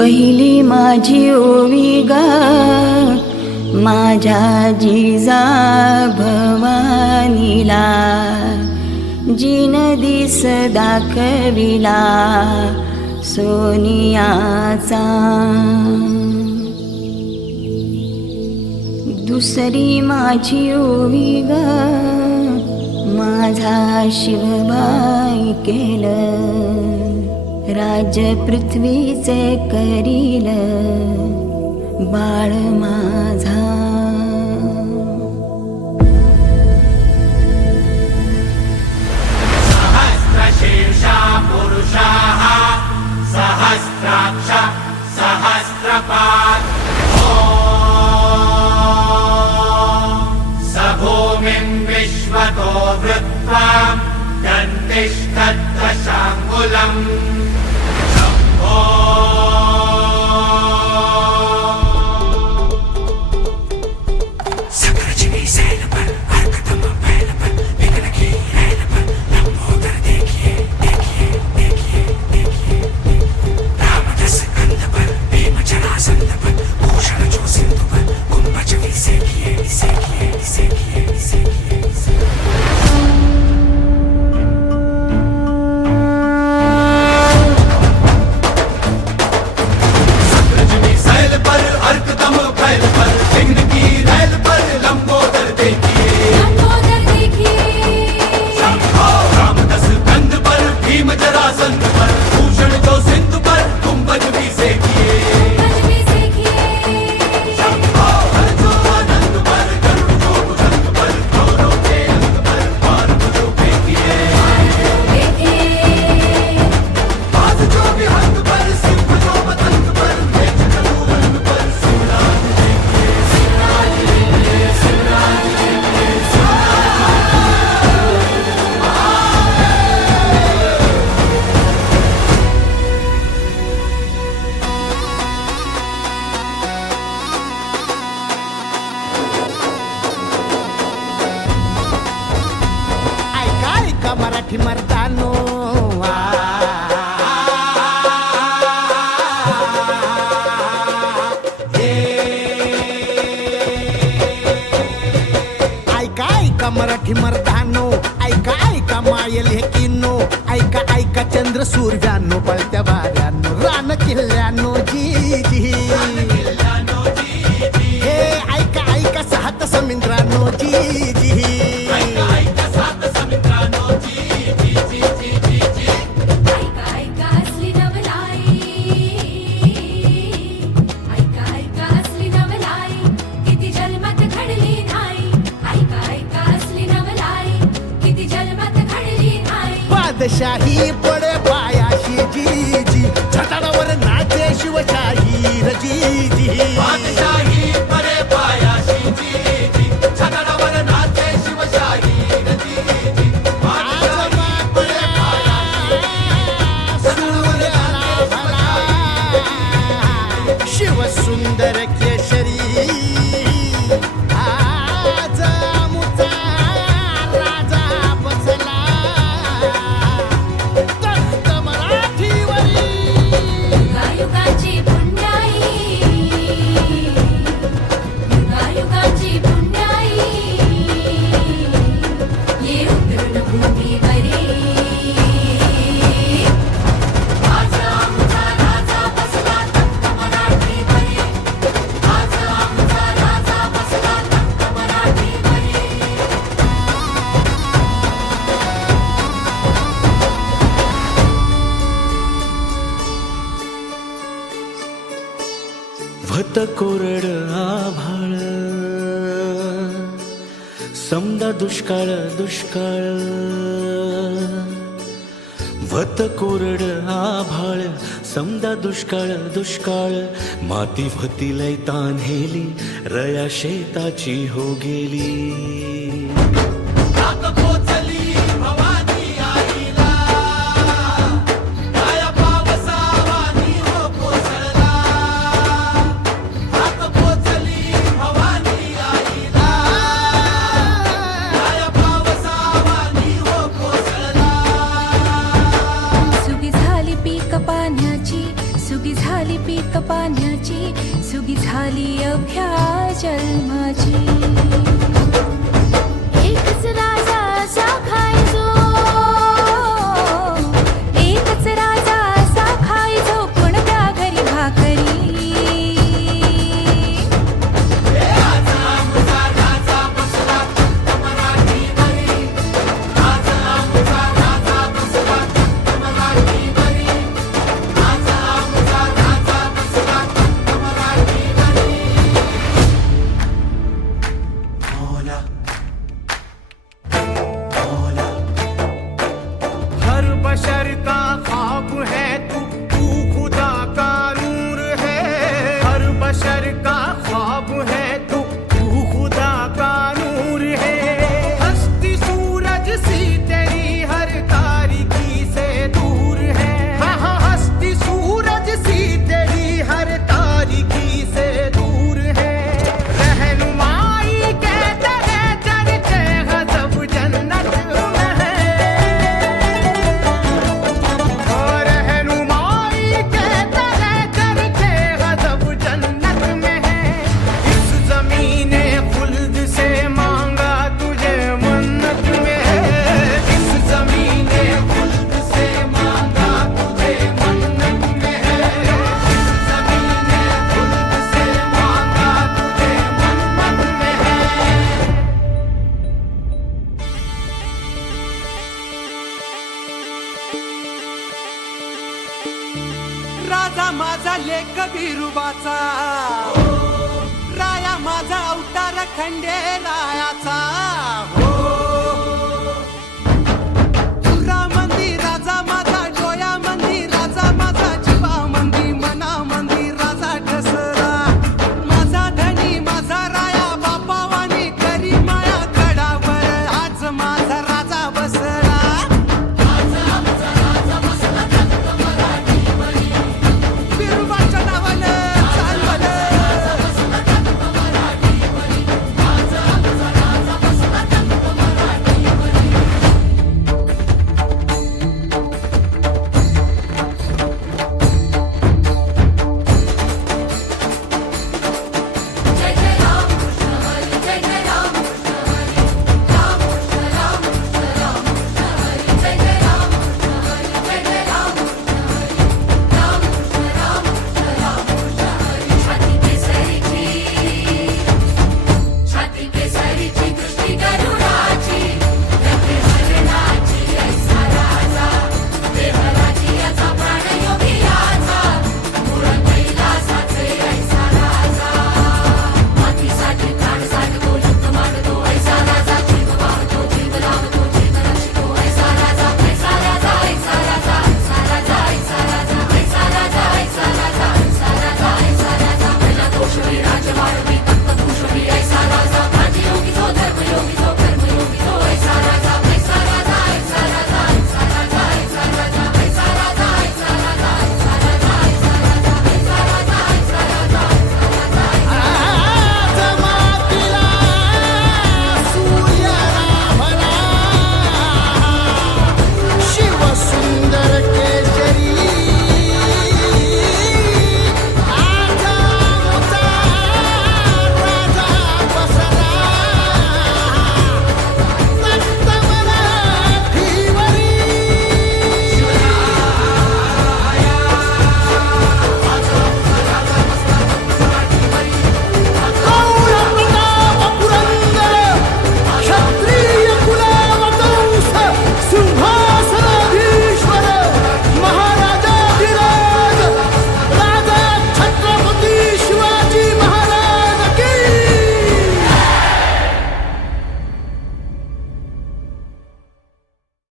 पहिली माझी ओवी गा माझ्या जिजा भवानीला. जिन दिस दाखविला सोनियाचा. दुसरी माझी ओवी ग माझा शिवबाई केलं. राज पृथ्वी शेकरील बाळमाझ सहस्रशेषा पुरुषाः सहस्राक्ष सहस्रपादो स भोमिं विश्वतो वृत्त्वा दन्तिस्तशालम् Allah. काठी मरतानो. ऐका ऐका मराठी मर्दानो. ऐका ऐका मायल हे किन्नो. ऐका ऐका चंद्र सूर्यानो पळत्या वाऱ्यानो रान किल्ल्यानो जी जी. শাহী कोरड आभाळ. समदा दुष्काळ दुष्काळ. वत कोरड आभाळ. समदा दुष्काळ दुष्काळ. माती भतीलय तान्हेली रया शेताची हो गेली. पाण्याची सुगी झाली अवघ्या जन्माची राजा माझा लेख बिरुबाचा राया माझा अवतार खंडे रायाचा